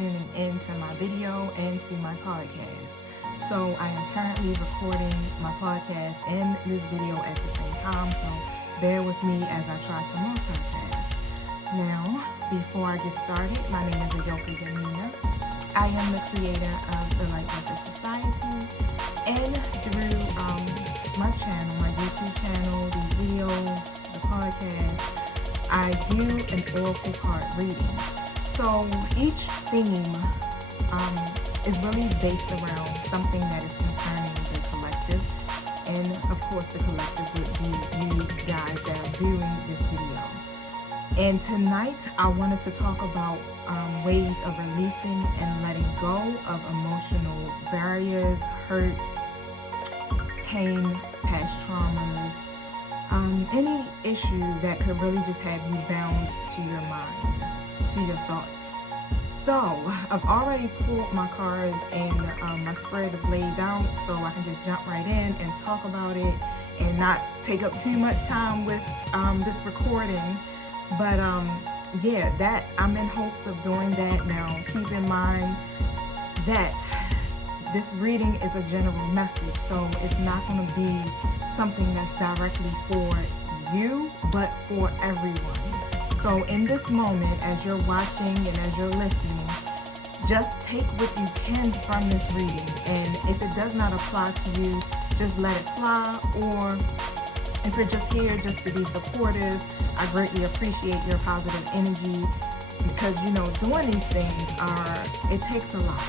tuning in to my video and to my podcast. So I am currently recording my podcast and this video at the same time, so bear with me as I try to multitask. Now, before I get started, my name is Ayoka Yamina. I am the creator of the Lightworker Society, and through my channel, my YouTube channel, these videos, the podcast, I do an oracle card reading. So each theme is really based around something that is concerning the collective, and of course the collective would be you guys that are viewing this video. And tonight I wanted to talk about ways of releasing and letting go of emotional barriers, hurt, pain, past traumas, any issue that could really just have you bound to your mind, to your thoughts. So I've already pulled my cards and my spread is laid out, so I can just jump right in and talk about it and not take up too much time with this recording. But yeah, that I'm in hopes of doing that. Now keep in mind that this reading is a general message, so it's not going to be something that's directly for you, but for everyone. So in this moment, as you're watching and as you're listening, just take what you can from this reading, and if it does not apply to you, just let it fly. Or if you're just here just to be supportive, I greatly appreciate your positive energy, because doing these things it takes a lot.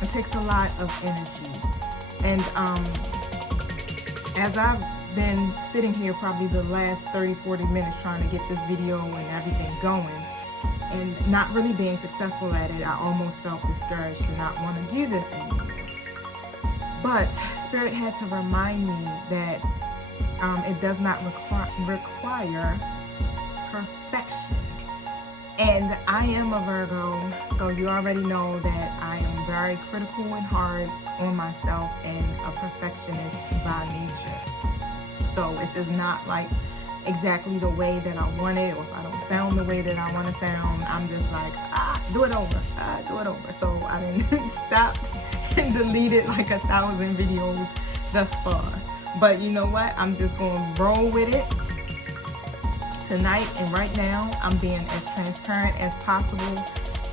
It takes a lot of energy. And as I've been sitting here probably the last 30-40 minutes trying to get this video and everything going and not really being successful at it, I almost felt discouraged to not want to do this anymore. But Spirit had to remind me that it does not require perfection. And I am a Virgo, so you already know that I am very critical and hard on myself and a perfectionist by nature. So if it's not like exactly the way that I want it, or if I don't sound the way that I want to sound, I'm just like, do it over. So I didn't stop and deleted like 1,000 videos thus far. But you know what? I'm just going to roll with it. Tonight and right now, I'm being as transparent as possible,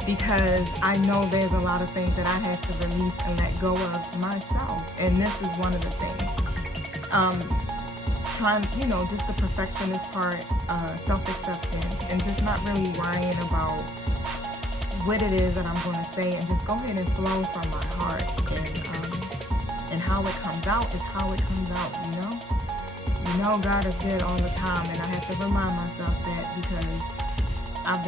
because I know there's a lot of things that I have to release and let go of myself. And this is one of the things. Trying, just the perfectionist part, self-acceptance, and just not really worrying about what it is that I'm going to say, and just go ahead and flow from my heart. And how it comes out is how it comes out, God is good all the time, and I have to remind myself that, because I've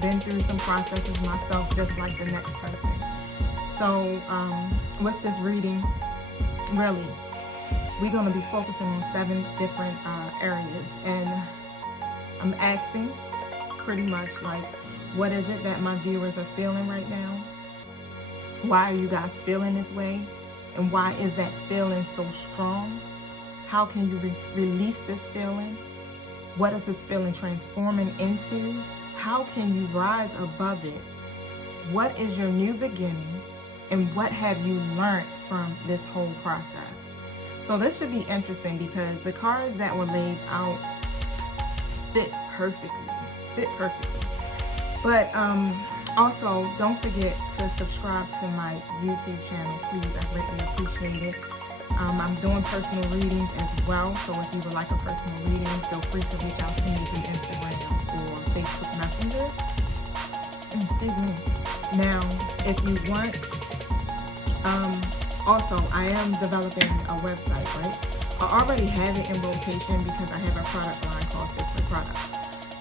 been through some processes myself, just like the next person. So with this reading, really, we're going to be focusing on 7 different areas, and I'm asking pretty much like, what is it that my viewers are feeling right now? Why are you guys feeling this way? And why is that feeling so strong? How can you release this feeling? What is this feeling transforming into? How can you rise above it? What is your new beginning? And what have you learned from this whole process? So this should be interesting, because the cards that were laid out fit perfectly. But also, don't forget to subscribe to my YouTube channel, please. I greatly appreciate it. I'm doing personal readings as well, so if you would like a personal reading, feel free to reach out to me through Instagram or Facebook Messenger. Excuse me. Now, if you want, also, I am developing a website, right? I already have it in rotation because I have a product line called Sacred Products.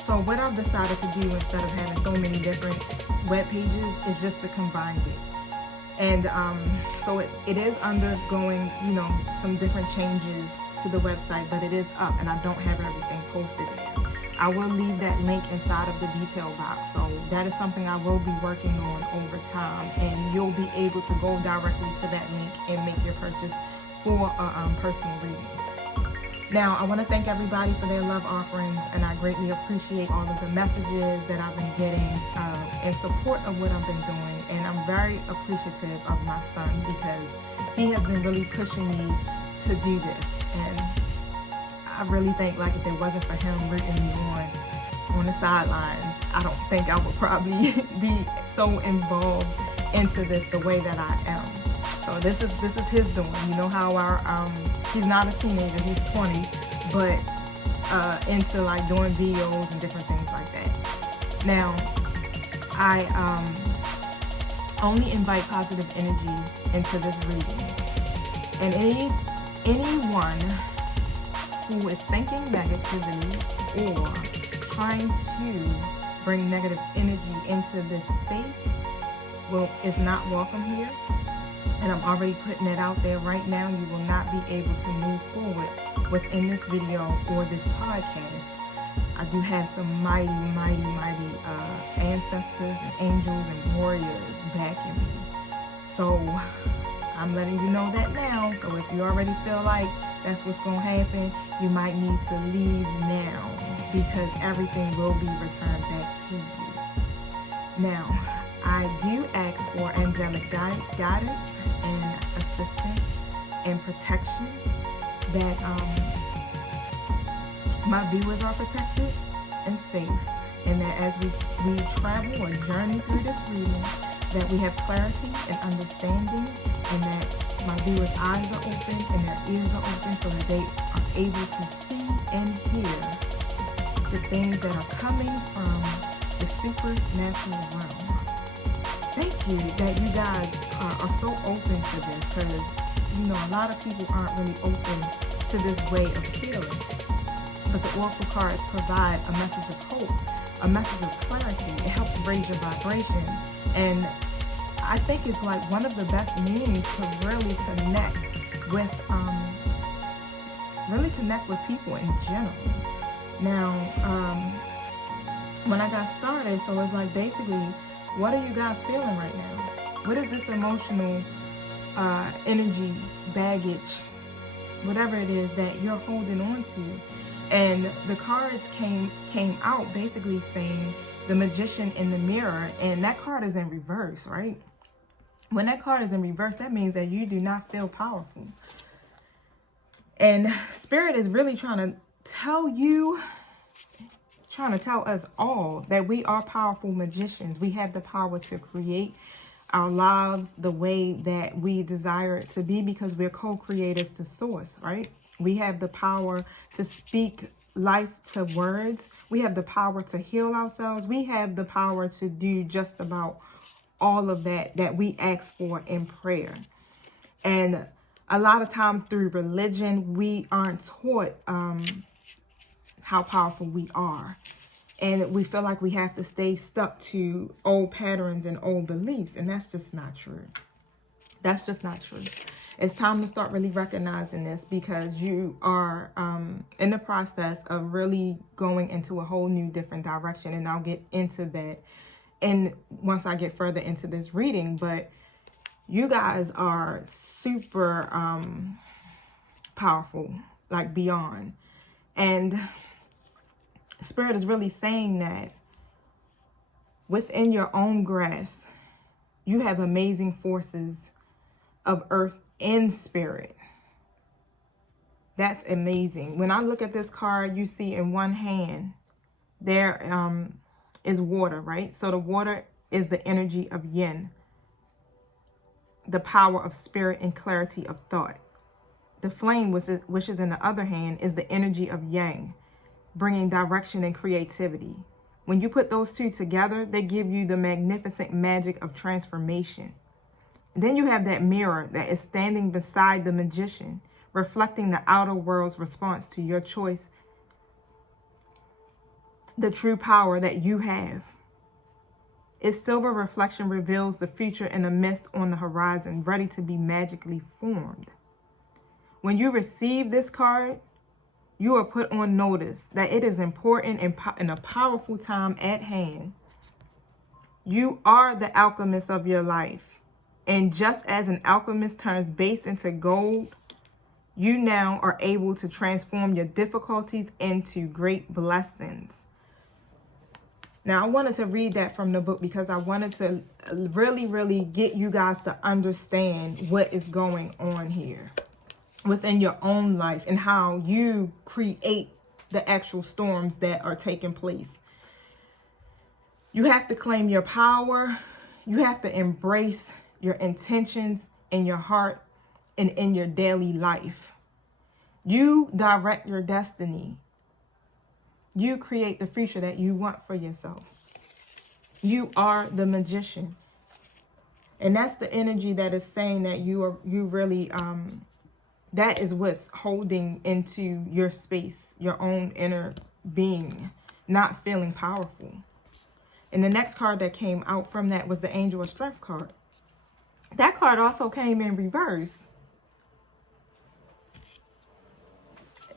So what I've decided to do, instead of having so many different web pages, is just to combine it. And so it is undergoing, some different changes to the website, but it is up, and I don't have everything posted yet. I will leave that link inside of the detail box. So that is something I will be working on over time, and you'll be able to go directly to that link and make your purchase for a personal reading. Now, I want to thank everybody for their love offerings, and I greatly appreciate all of the messages that I've been getting in support of what I've been doing. And I'm very appreciative of my son because he has been really pushing me to do this. And I really think, like, if it wasn't for him rooting me on the sidelines, I don't think I would probably be so involved into this the way that I am. So this is his doing. You know how he's not a teenager, he's 20, but into like doing videos and different things like that. Now, I only invite positive energy into this reading, and anyone who is thinking negativity or trying to bring negative energy into this space is not welcome here. And I'm already putting it out there right now. You will not be able to move forward within this video or this podcast. I do have some mighty ancestors and angels and warriors backing me. So I'm letting you know that now. So if you already feel like that's what's going to happen, you might need to leave now, because everything will be returned back to you. Now, I do ask for angelic guidance and assistance and protection, that my viewers are protected and safe, and that as we travel or journey through this reading, that we have clarity and understanding, and that my viewers' eyes are open and their ears are open, so that they are able to see and hear the things that are coming from the supernatural realm. Thank you that you guys are so open to this, because a lot of people aren't really open to this way of healing. But the oracle cards provide a message of hope, a message of clarity. It helps raise your vibration, and I think it's like one of the best means to really connect with people in general. Now, when I got started, so it's like, basically, what are you guys feeling right now? What is this emotional energy, baggage, whatever it is that you're holding on to? And the cards came out basically saying the Magician in the Mirror, and that card is in reverse, right? When that card is in reverse, that means that you do not feel powerful. And Spirit is really trying to tell us all that we are powerful magicians. We have the power to create our lives the way that we desire it to be, because we're co-creators to source, right? We have the power to speak life to words. We have the power to heal ourselves. We have the power to do just about all of that we ask for in prayer. And a lot of times through religion, we aren't taught how powerful we are. And we feel like we have to stay stuck to old patterns and old beliefs. And that's just not true. That's just not true. It's time to start really recognizing this, because you are in the process of really going into a whole new different direction. And I'll get into that once I get further into this reading. But you guys are super powerful, like beyond. And Spirit is really saying that within your own grasp, you have amazing forces of earth and spirit. That's amazing. When I look at this card, you see in one hand, there is water, right? So the water is the energy of yin, the power of spirit and clarity of thought. The flame, which is in the other hand, is the energy of yang, bringing direction and creativity. When you put those two together, they give you the magnificent magic of transformation. And then you have that mirror that is standing beside the magician, reflecting the outer world's response to your choice, the true power that you have. Its silver reflection reveals the future in a mist on the horizon, ready to be magically formed. When you receive this card, you are put on notice that it is important and a powerful time at hand. You are the alchemist of your life. And just as an alchemist turns base into gold, you now are able to transform your difficulties into great blessings. Now, I wanted to read that from the book because I wanted to really, really get you guys to understand what is going on here within your own life and how you create the actual storms that are taking place. You have to claim your power. You have to embrace your intentions in your heart and in your daily life. You direct your destiny. You create the future that you want for yourself. You are the magician. And that's the energy that is saying that you really, that is what's holding into your space, your own inner being, not feeling powerful. And the next card that came out from that was the Angel of Strength card. That card also came in reverse.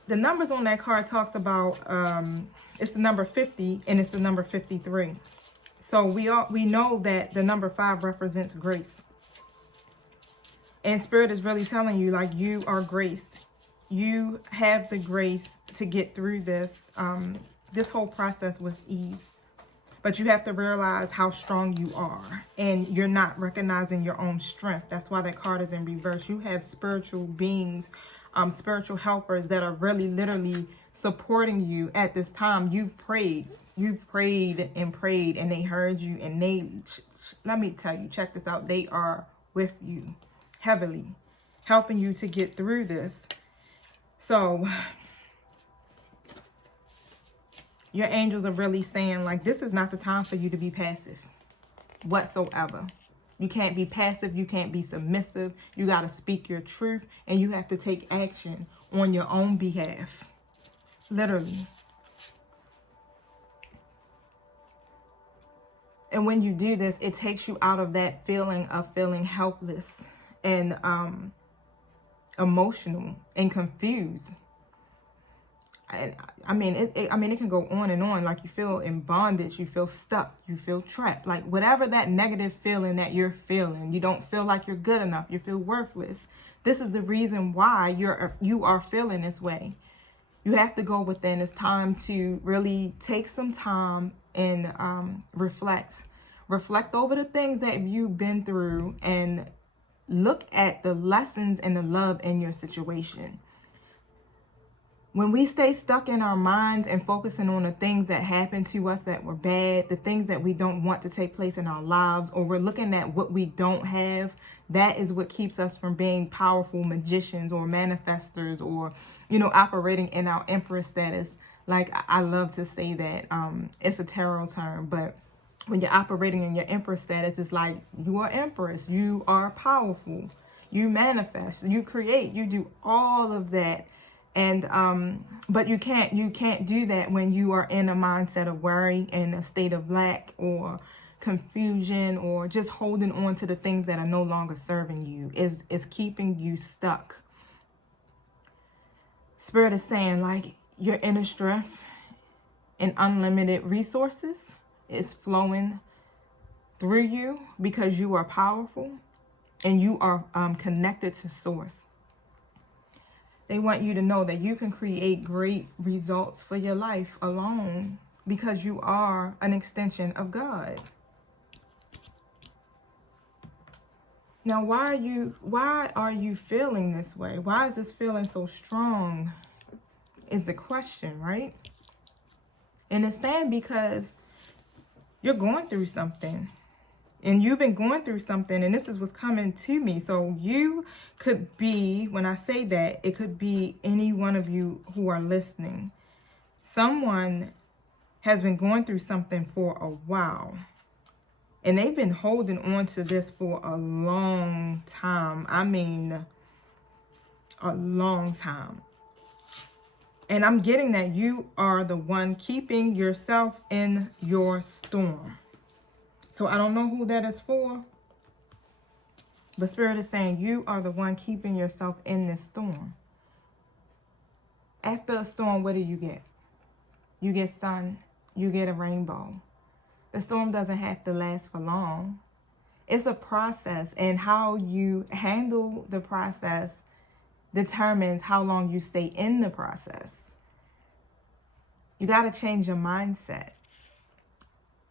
The numbers on that card talks about, it's the number 50 and it's the number 53. So we know that the number 5 represents grace. And Spirit is really telling you, like, you are graced. You have the grace to get through this, this whole process with ease. But you have to realize how strong you are. And you're not recognizing your own strength. That's why that card is in reverse. You have spiritual beings, spiritual helpers that are really literally supporting you at this time. You've prayed and prayed, and they heard you. And they, let me tell you, check this out. They are with you heavily, helping you to get through this. So your angels are really saying, like, this is not the time for you to be passive whatsoever. You can't be passive. You can't be submissive. You got to speak your truth, and you have to take action on your own behalf. Literally. And when you do this, it takes you out of that feeling of feeling helpless and emotional and confused. I mean, it can go on and on. Like, you feel in bondage, you feel stuck, you feel trapped. Like, whatever that negative feeling that you're feeling, you don't feel like you're good enough, you feel worthless. This is the reason why you are feeling this way. You have to go within. It's time to really take some time and reflect over the things that you've been through, and look at the lessons and the love in your situation. When we stay stuck in our minds and focusing on the things that happened to us that were bad, the things that we don't want to take place in our lives, or we're looking at what we don't have, that is what keeps us from being powerful magicians or manifestors, or, you know, operating in our empress status. Like, I love to say that it's a tarot term, but when you're operating in your empress status, it's like you are empress, you are powerful, you manifest, you create, you do all of that. And but you can't do that when you are in a mindset of worry and a state of lack or confusion, or just holding on to the things that are no longer serving you, is keeping you stuck. Spirit is saying, like, your inner strength and unlimited resources is flowing through you because you are powerful and you are connected to source. They want you to know that you can create great results for your life alone because you are an extension of God. Now, why are you feeling this way? Why is this feeling so strong is the question, right? And it's saying because you're going through something. And you've been going through something, and this is what's coming to me. So you could be, when I say that, it could be any one of you who are listening. Someone has been going through something for a while, and they've been holding on to this for a long time. I mean, a long time. And I'm getting that you are the one keeping yourself in your storm. So I don't know who that is for, but Spirit is saying you are the one keeping yourself in this storm. After a storm, what do you get? You get sun, you get a rainbow. The storm doesn't have to last for long. It's a process, and how you handle the process determines how long you stay in the process. You got to change your mindset.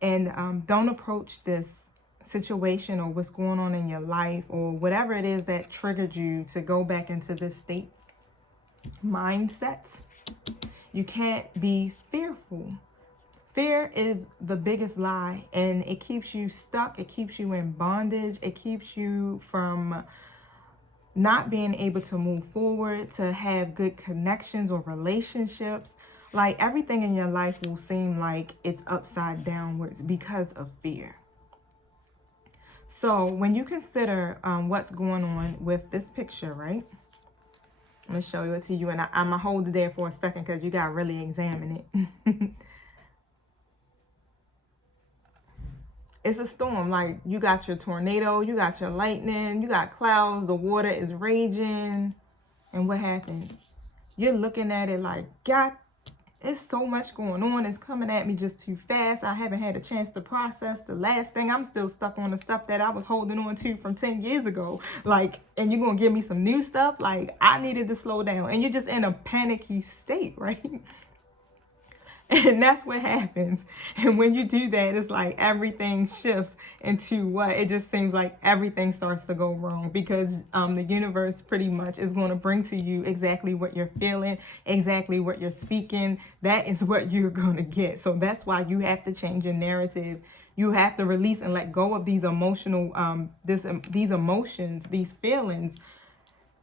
And don't approach this situation or what's going on in your life or whatever it is that triggered you to go back into this state mindset. You can't be fearful. Fear is the biggest lie, and it keeps you stuck. It keeps you in bondage. It keeps you from not being able to move forward, to have good connections or relationships. Like, everything in your life will seem like it's upside downwards because of fear. So when you consider what's going on with this picture, right? I'm going to show it to you, and I'm going to hold it there for a second because you got to really examine it. It's a storm. Like, you got your tornado, you got your lightning, you got clouds, the water is raging. And what happens? You're looking at it like, God, it's so much going on. It's coming at me just too fast. I haven't had a chance to process the last thing. I'm still stuck on the stuff that I was holding on to from 10 years ago. Like, and you're going to give me some new stuff? Like, I needed to slow down. And you're just in a panicky state, right? And that's what happens. And when you do that, it's like everything shifts into what? It just seems like everything starts to go wrong, because the universe pretty much is going to bring to you exactly what you're feeling, exactly what you're speaking. That is what you're going to get. So that's why you have to change your narrative. You have to release and let go of these emotional, these emotions, these feelings.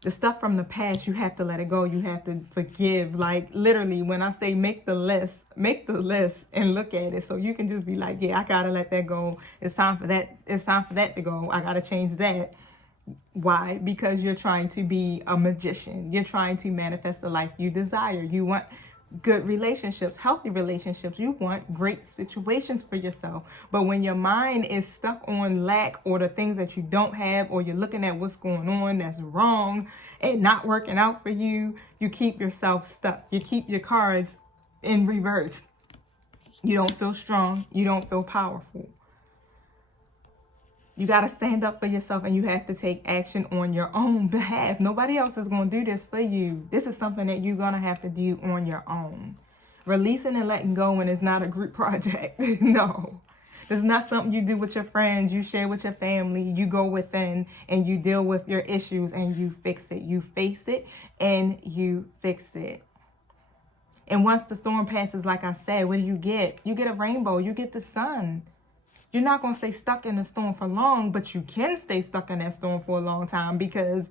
The stuff from the past, you have to let it go. You have to forgive. Like, literally, when I say make the list and look at it. So you can just be like, yeah, I got to let that go. It's time for that. It's time for that to go. I got to change that. Why? Because you're trying to be a magician. You're trying to manifest the life you desire. You want good relationships, healthy relationships. You want great situations for yourself. But when your mind is stuck on lack or the things that you don't have, or you're looking at what's going on that's wrong and not working out for you, you keep yourself stuck. You keep your cards in reverse. You don't feel strong. You don't feel powerful. You got to stand up for yourself, and you have to take action on your own behalf. Nobody else is going to do this for you. This is something that you're going to have to do on your own. Releasing and letting go when it's not a group project. No. This is not something you do with your friends. You share with your family. You go within and you deal with your issues and you fix it. You face it and you fix it. And once the storm passes, like I said, what do you get? You get a rainbow. You get the sun. You're not going to stay stuck in the storm for long, but you can stay stuck in that storm for a long time because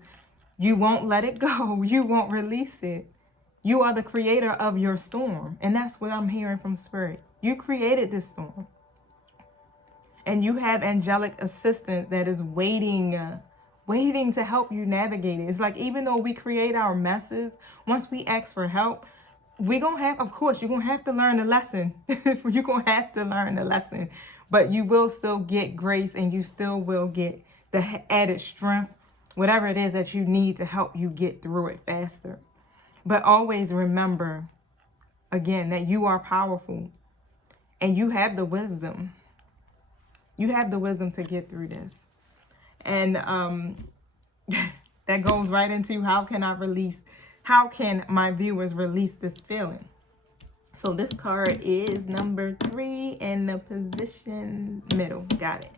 you won't let it go. You won't release it. You are the creator of your storm. And that's what I'm hearing from Spirit. You created this storm. And you have angelic assistance that is waiting to help you navigate it. It's like, even though we create our messes, once we ask for help, we're going to have, of course, you're going to have to learn the lesson. You're going to have to learn the lesson. But you will still get grace, and you still will get the added strength, whatever it is that you need to help you get through it faster. But always remember, again, that you are powerful and you have the wisdom. You have the wisdom to get through this. And that goes right into how can my viewers release this feeling? So this card is number 3 in the position middle. Got it.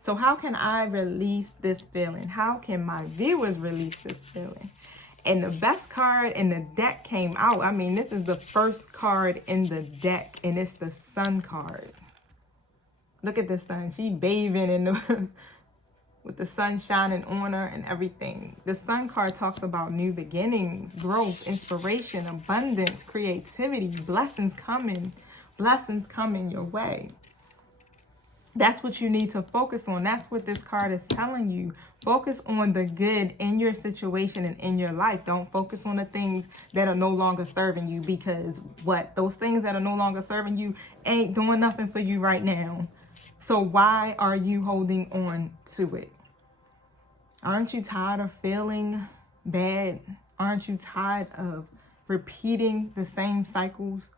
So how can I release this feeling? How can my viewers release this feeling? And the best card in the deck came out. I mean, this is the first card in the deck, and it's the Sun card. Look at the sun. She bathing in the with the sun shining on her and everything. The Sun card talks about new beginnings, growth, inspiration, abundance, creativity, blessings coming your way. That's what you need to focus on. That's what this card is telling you. Focus on the good in your situation and in your life. Don't focus on the things that are no longer serving you, because those things that are no longer serving you ain't doing nothing for you right now. So why are you holding on to it? Aren't you tired of feeling bad? Aren't you tired of repeating the same cycles?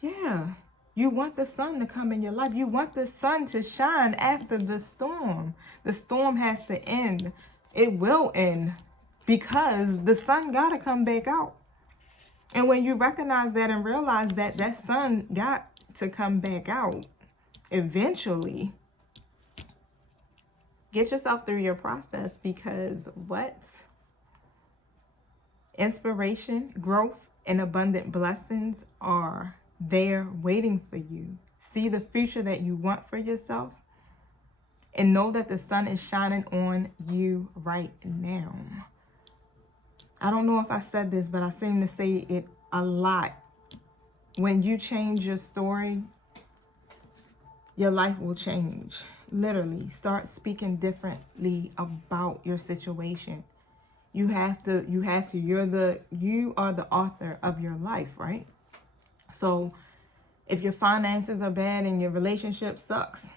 Yeah, you want the sun to come in your life. You want the sun to shine after the storm. The storm has to end. It will end, because the sun got to come back out. And when you recognize that and realize that that sun got to come back out, eventually get yourself through your process, because what? Inspiration, growth, and abundant blessings are there waiting for you. See the future that you want for yourself, and know that the sun is shining on you right now. I don't know if I said this, but I seem to say it a lot. When you change your story, your life will change. Literally, start speaking differently about your situation. You have to, you are the author of your life, right? So if your finances are bad and your relationship sucks,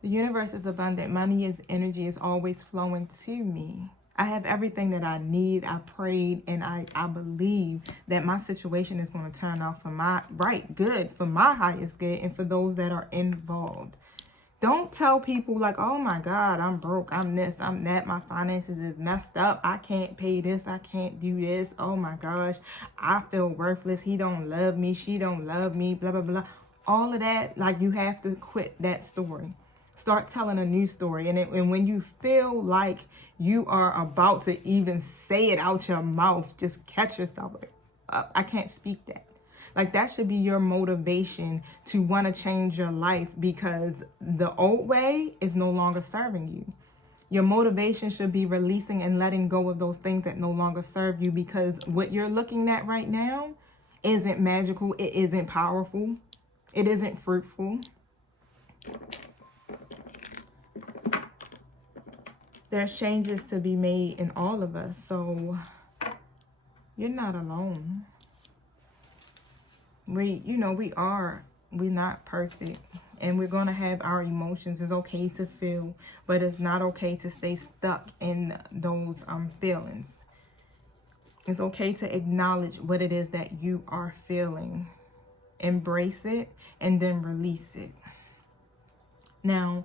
the universe is abundant. Money is energy, is always flowing to me. I have everything that I need. I prayed, and I believe that my situation is going to turn out for my good, for my highest good, and for those that are involved. Don't tell people like, oh my God, I'm broke, I'm this, I'm that, my finances is messed up, I can't pay this, I can't do this, oh my gosh, I feel worthless, he don't love me, she don't love me, blah, blah, blah. All of that, like, you have to quit that story. Start telling a new story. And when you feel like you are about to even say it out your mouth, just catch yourself. I can't speak that. Like, that should be your motivation to want to change your life, because the old way is no longer serving you. Your motivation should be releasing and letting go of those things that no longer serve you, because what you're looking at right now isn't magical. It isn't powerful. It isn't fruitful. There's changes to be made in all of us, so you're not alone. We're not perfect, and we're going to have our emotions. It's okay to feel, but it's not okay to stay stuck in those feelings. It's okay to acknowledge what it is that you are feeling. Embrace it and then release it. Now,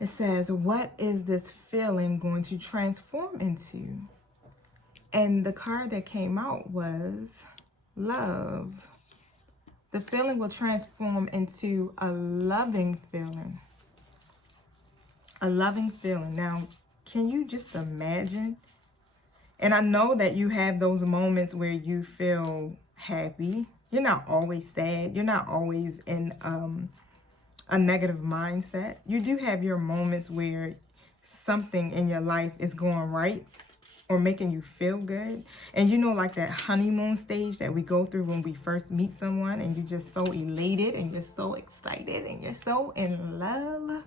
it says, what is this feeling going to transform into? And the card that came out was love. The feeling will transform into a loving feeling. A loving feeling. Now, can you just imagine? And I know that you have those moments where you feel happy. You're not always sad. You're not always in a negative mindset. You do have your moments where something in your life is going right or making you feel good. And like that honeymoon stage that we go through when we first meet someone, and you're just so elated and you're so excited and you're so in love.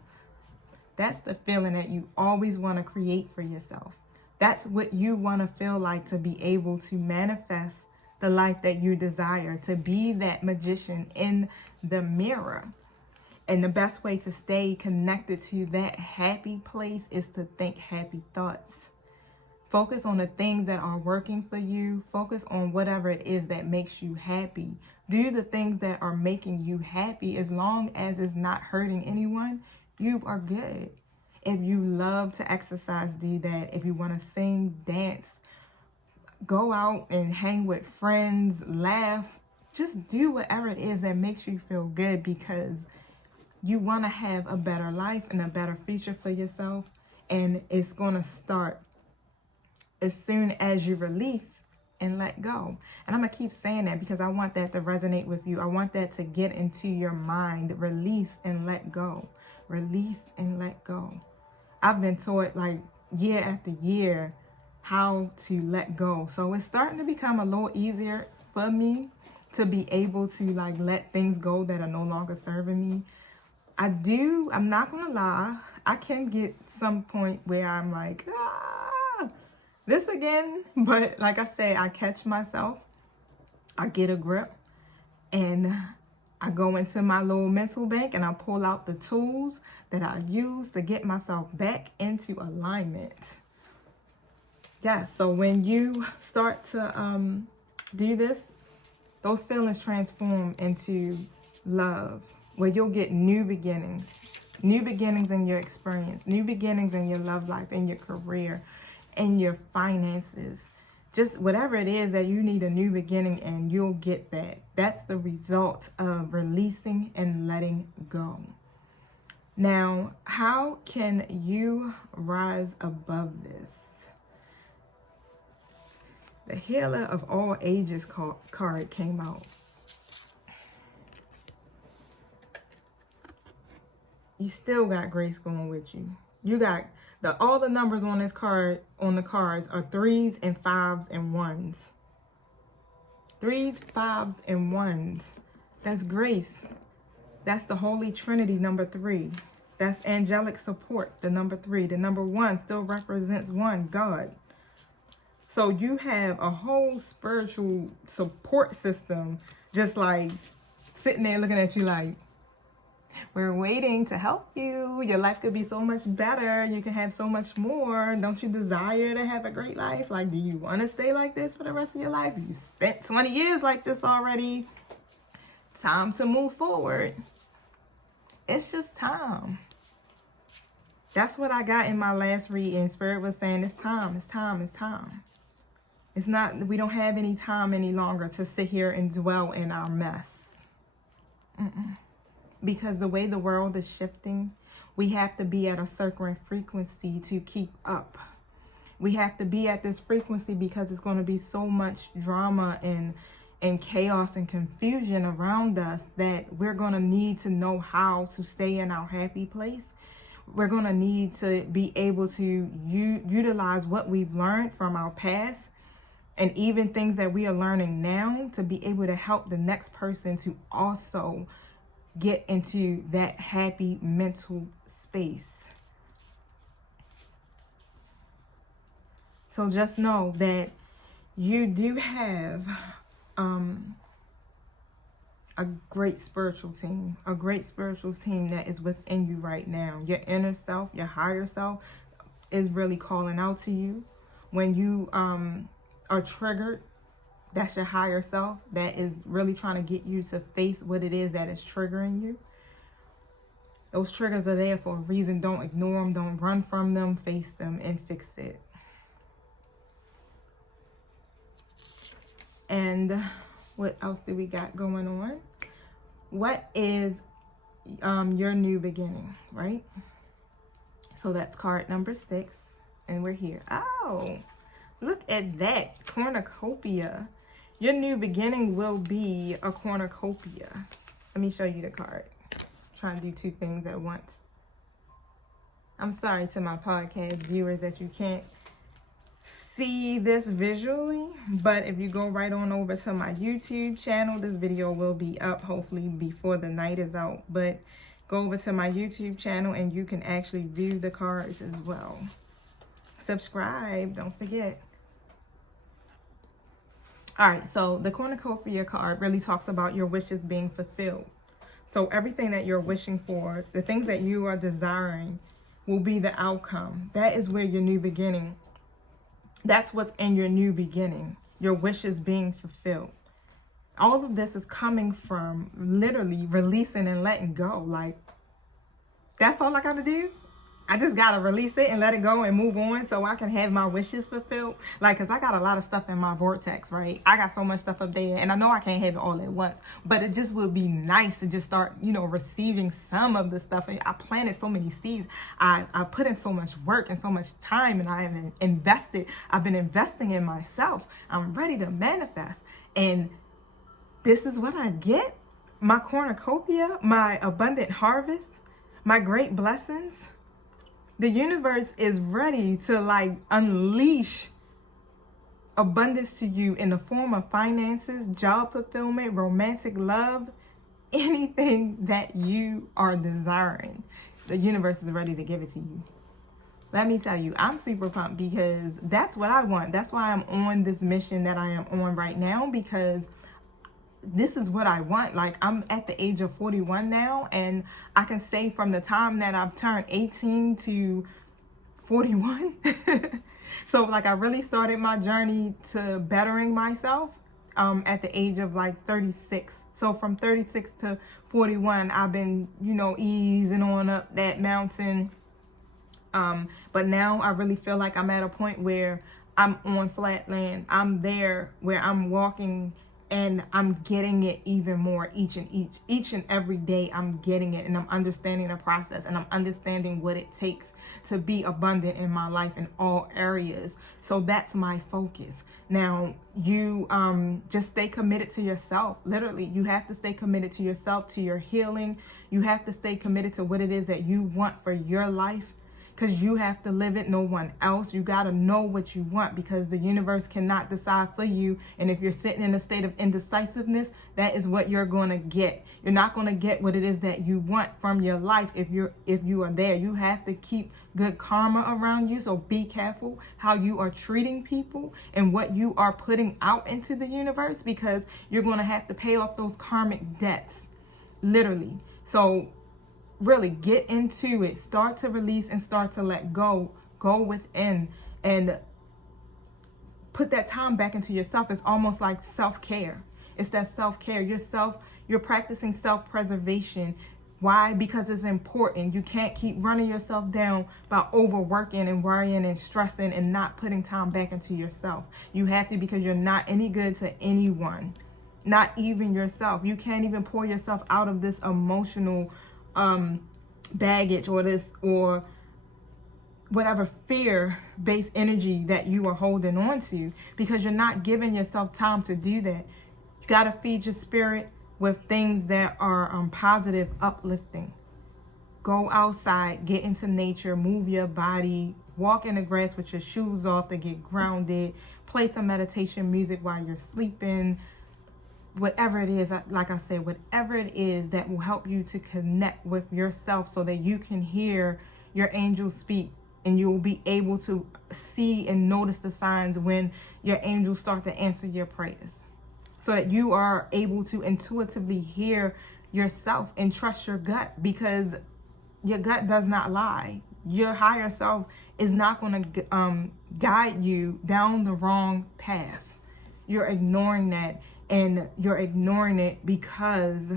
That's the feeling that you always want to create for yourself. That's what you want to feel like, to be able to manifest the life that you desire, to be that magician in the mirror. And the best way to stay connected to that happy place is to think happy thoughts. Focus on the things that are working for you. Focus on whatever it is that makes you happy. Do the things that are making you happy. As long as it's not hurting anyone, you are good. If you love to exercise, do that. If you want to sing, dance, go out and hang with friends, laugh. Just do whatever it is that makes you feel good, because you want to have a better life and a better future for yourself. And it's going to start as soon as you release and let go. And I'm going to keep saying that because I want that to resonate with you. I want that to get into your mind. Release and let go. Release and let go. I've been taught like year after year how to let go. So it's starting to become a little easier for me to be able to like let things go that are no longer serving me. I'm not going to lie, I can get some point where I'm like, this again. But like I say, I catch myself, I get a grip, and I go into my little mental bank and I pull out the tools that I use to get myself back into alignment. Yes, so when you start to do this, those feelings transform into love, where you'll get new beginnings in your experience, new beginnings in your love life, in your career, in your finances. just whatever it is that you need a new beginning, and you'll get that. That's the result of releasing and letting go. Now, how can you rise above this? The Healer of All Ages card came out. You still got grace going with you. You got all the numbers on this card, on the cards, are 3s and 5s and 1s. 3s, 5s, and 1s. That's grace. That's the Holy Trinity, number 3. That's angelic support, the number 3. The number 1 still represents 1, God. So you have a whole spiritual support system just like sitting there looking at you like, we're waiting to help you. Your life could be so much better. You can have so much more. Don't you desire to have a great life? Like, do you want to stay like this for the rest of your life? You spent 20 years like this already. Time to move forward. It's just time. That's what I got in my last reading. Spirit was saying, it's time, it's time, it's time. It's not, we don't have any time any longer to sit here and dwell in our mess. Because the way the world is shifting, we have to be at a certain frequency to keep up. We have to be at this frequency because it's going to be so much drama and chaos and confusion around us that we're going to need to know how to stay in our happy place. We're going to need to be able to utilize what we've learned from our past and even things that we are learning now to be able to help the next person to also get into that happy mental space. So just know that you do have a great spiritual team, that is within you right now. Your inner self, your higher self is really calling out to you. When you are triggered, that's your higher self that is really trying to get you to face what it is that is triggering you. Those triggers are there for a reason. Don't ignore them. Don't run from them. Face them and fix it. And what else do we got going on? What is your new beginning, right? So that's card number 6. And we're here. Oh, look at that. Cornucopia. Your new beginning will be a cornucopia. Let me show you the card. I'm trying to do 2 things at once. I'm sorry to my podcast viewers that you can't see this visually, but if you go right on over to my YouTube channel, this video will be up hopefully before the night is out. But go over to my YouTube channel and you can actually view the cards as well. Subscribe, don't forget. All right, so the cornucopia card really talks about your wishes being fulfilled. So everything that you're wishing for, the things that you are desiring, will be the outcome. That is where your new beginning, that's what's in your new beginning, your wishes being fulfilled. All of this is coming from literally releasing and letting go. Like, that's all I got to do. I just got to release it and let it go and move on so I can have my wishes fulfilled. Like, because I got a lot of stuff in my vortex, right? I got so much stuff up there and I know I can't have it all at once, but it just would be nice to just start, receiving some of the stuff. I planted so many seeds. I put in so much work and so much time, and I have invested. I've been investing in myself. I'm ready to manifest. And this is what I get. My cornucopia, my abundant harvest, my great blessings. The universe is ready to unleash abundance to you in the form of finances, job fulfillment, romantic love, anything that you are desiring. The universe is ready to give it to you. Let me tell you, I'm super pumped because that's what I want. That's why I'm on this mission that I am on right now, because this is what I want. Like, I'm at the age of 41 now, and I can say from the time that I've turned 18 to 41 so I really started my journey to bettering myself at the age of 36. So from 36 to 41, I've been easing on up that mountain, but now I really feel like I'm at a point where I'm on flat land. I'm there where I'm walking and I'm getting it even more each and every day. I'm getting it, and I'm understanding the process, and I'm understanding what it takes to be abundant in my life in all areas. So that's my focus. Now, you just stay committed to yourself. Literally, you have to stay committed to yourself, to your healing. You have to stay committed to what it is that you want for your life, because you have to live it, no one else. You got to know what you want, because the universe cannot decide for you. And if you're sitting in a state of indecisiveness, that is what you're going to get. You're not going to get what it is that you want from your life if you are there. You have to keep good karma around you. So be careful how you are treating people and what you are putting out into the universe, because you're going to have to pay off those karmic debts, literally. So really get into it. Start to release and start to let go. Go within and put that time back into yourself. It's almost like self-care. It's that self-care. You're practicing self-preservation. Why? Because it's important. You can't keep running yourself down by overworking and worrying and stressing and not putting time back into yourself. You have to, because you're not any good to anyone, not even yourself. You can't even pour yourself out of this emotional baggage or whatever fear-based energy that you are holding on to, because you're not giving yourself time to do that. You got to feed your spirit with things that are positive, uplifting. Go outside, get into nature, move your body, walk in the grass with your shoes off to get grounded, play some meditation music while you're sleeping. Whatever it is, like I said, whatever it is that will help you to connect with yourself so that you can hear your angels speak, and you will be able to see and notice the signs when your angels start to answer your prayers, so that you are able to intuitively hear yourself and trust your gut, because your gut does not lie. Your higher self is not going to guide you down the wrong path. You're ignoring that. And you're ignoring it because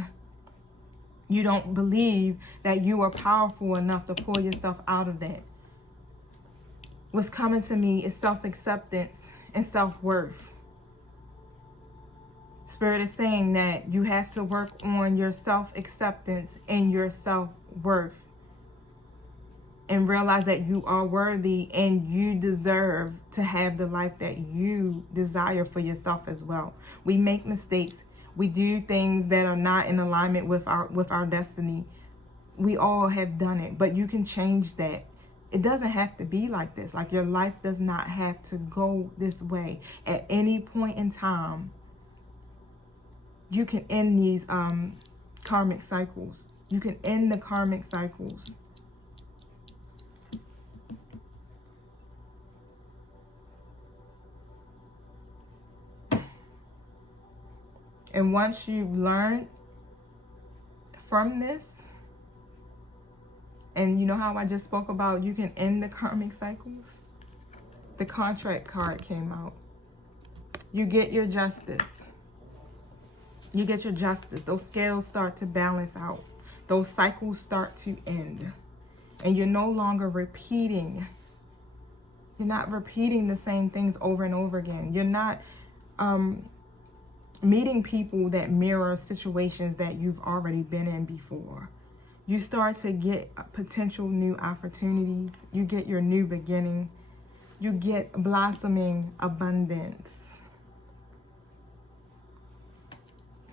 you don't believe that you are powerful enough to pull yourself out of that. What's coming to me is self-acceptance and self-worth. Spirit is saying that you have to work on your self-acceptance and your self-worth, and realize that you are worthy and you deserve to have the life that you desire for yourself as well. We make mistakes. We do things that are not in alignment with our destiny. We all have done it, but you can change that. It doesn't have to be like this. Like, your life does not have to go this way. At any point in time, you can end these karmic cycles. You can end the karmic cycles. And once you've learned from this, and you know how I just spoke about you can end the karmic cycles, the contract card came out. You get your justice. You get your justice. Those scales start to balance out. Those cycles start to end. And you're no longer repeating. You're not repeating the same things over and over again. You're not meeting people that mirror situations that you've already been in before. You start to get potential new opportunities. You get your new beginning. You get blossoming abundance.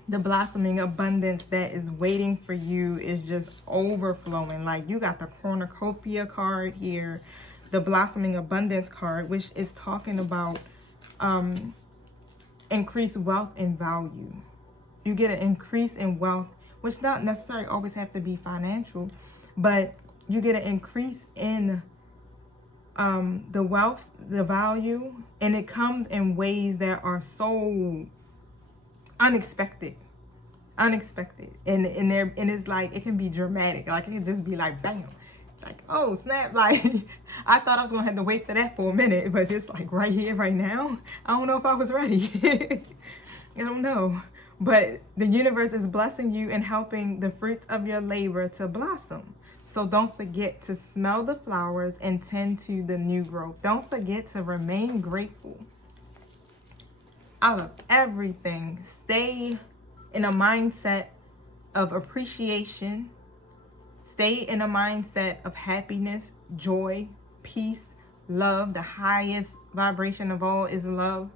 The blossoming abundance that is waiting for you is just overflowing. Like, you got the cornucopia card here, the blossoming abundance card, which is talking about increased wealth and value. You get an increase in wealth, which not necessarily always have to be financial, but you get an increase in the wealth, the value, and it comes in ways that are so unexpected. And it's like, it can be dramatic. Like, it can just be like, bam, like, oh snap. Like, I thought I was gonna have to wait for that for a minute, but it's like right here, right now. I don't know if I was ready. I don't know, but the universe is blessing you and helping the fruits of your labor to blossom. So don't forget to smell the flowers and tend to the new growth. Don't forget to remain grateful out of everything. Stay in a mindset of appreciation. Stay in a mindset of happiness, joy, peace, love. The highest vibration of all is love.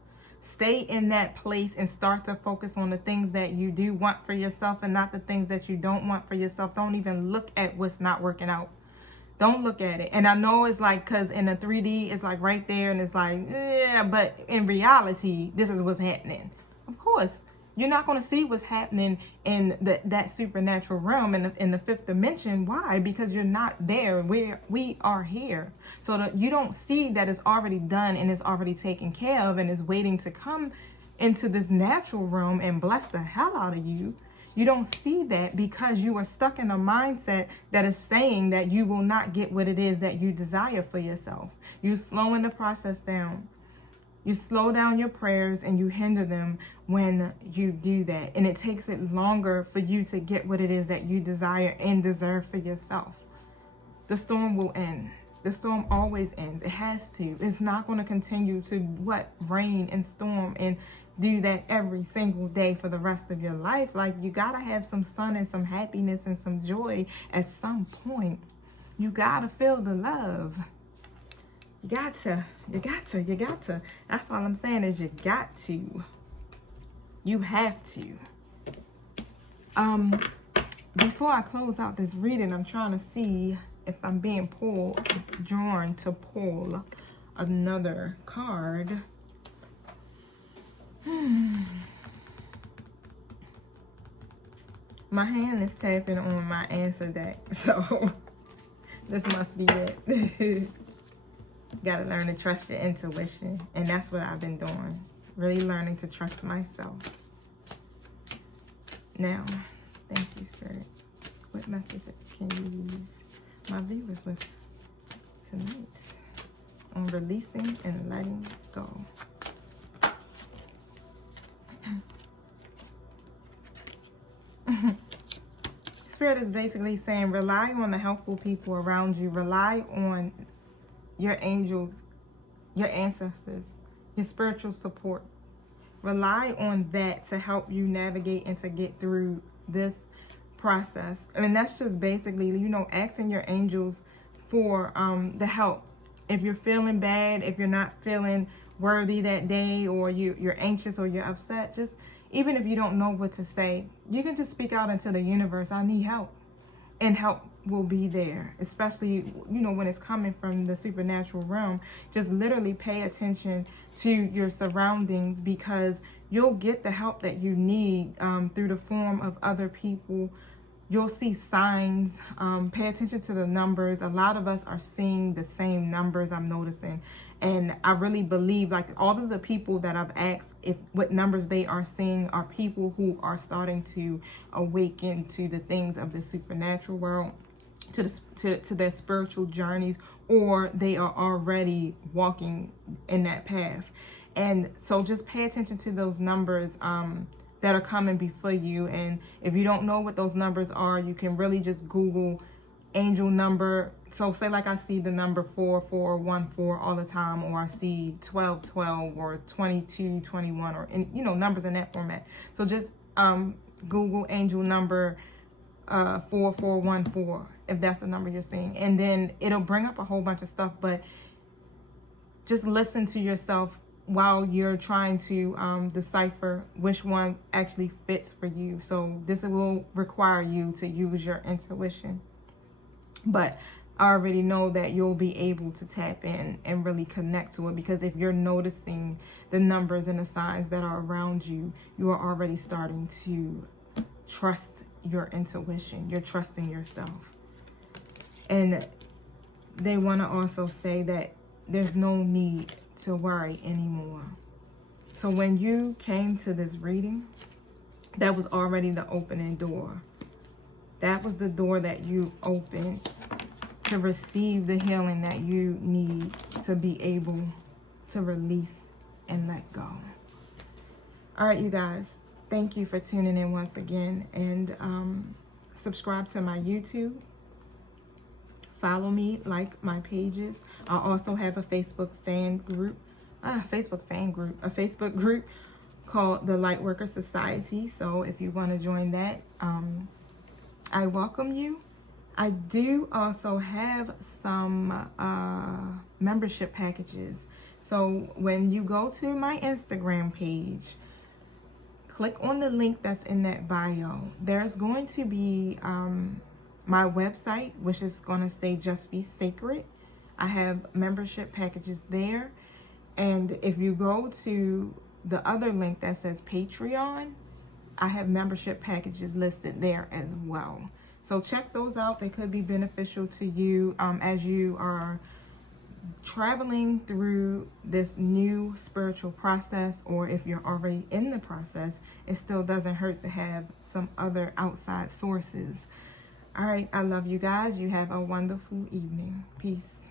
Stay in that place and start to focus on the things that you do want for yourself and not the things that you don't want for yourself. Don't even look at what's not working out. Don't look at it. And I know it's like, because in a 3D, it's like right there and it's like, yeah, but in reality, this is what's happening. Of course, you're not going to see what's happening in that supernatural realm in the fifth dimension. Why? Because you're not there. We are here. So that you don't see that it's already done and it's already taken care of and is waiting to come into this natural realm and bless the hell out of you. You don't see that because you are stuck in a mindset that is saying that you will not get what it is that you desire for yourself. You slowing the process down. You slow down your prayers and you hinder them when you do that. And it takes it longer for you to get what it is that you desire and deserve for yourself. The storm will end. The storm always ends. It has to. It's not going to continue to rain and storm and do that every single day for the rest of your life. Like, you got to have some sun and some happiness and some joy at some point. You got to feel the love. You got to. That's all I'm saying is you got to. You have to. Before I close out this reading, I'm trying to see if I'm being drawn to pull another card. My hand is tapping on my answer deck, so this must be it. Gotta learn to trust your intuition, and that's what I've been doing. Really learning to trust myself. Now, thank you, Spirit. What message can you leave my viewers with tonight on releasing and letting go? Spirit is basically saying rely on the helpful people around you. Rely on your angels, your ancestors, your spiritual support. Rely on that to help you navigate and to get through this process. I mean, that's just basically, asking your angels for the help. If you're feeling bad, if you're not feeling worthy that day, or you're anxious or you're upset, just even if you don't know what to say, you can just speak out into the universe, I need help. And help will be there, especially, when it's coming from the supernatural realm. Just literally pay attention to your surroundings, because you'll get the help that you need through the form of other people. You'll see signs. Pay attention to the numbers. A lot of us are seeing the same numbers, I'm noticing. And I really believe, like, all of the people that I've asked what numbers they are seeing are people who are starting to awaken to the things of the supernatural world, to their spiritual journeys, or they are already walking in that path. And so just pay attention to those numbers that are coming before you. And if you don't know what those numbers are, you can really just Google angel number. So say, like, I see the number 4414 all the time, or I see 1212 or 2221, or numbers in that format. So just Google angel number 4414 if that's the number you're seeing, and then it'll bring up a whole bunch of stuff. But just listen to yourself while you're trying to decipher which one actually fits for you. So this will require you to use your intuition. But I already know that you'll be able to tap in and really connect to it, because if you're noticing the numbers and the signs that are around you, you are already starting to trust your intuition. You're trusting yourself. And they want to also say that there's no need to worry anymore. So when you came to this reading, that was already the opening door. That was the door that you opened to receive the healing that you need to be able to release and let go. All right, you guys, thank you for tuning in once again, and subscribe to my YouTube. follow me, like my pages. I also have a Facebook group called the Lightworker Society. So if you want to join that, I welcome you. I do also have some membership packages. So when you go to my Instagram page, click on the link that's in that bio. There's going to be my website, which is going to say Just Be Sacred. I have membership packages there. And if you go to the other link that says Patreon, I have membership packages listed there as well. So check those out. They could be beneficial to you as you are traveling through this new spiritual process, or if you're already in the process, it still doesn't hurt to have some other outside sources. All right, I love you guys. You have a wonderful evening. Peace.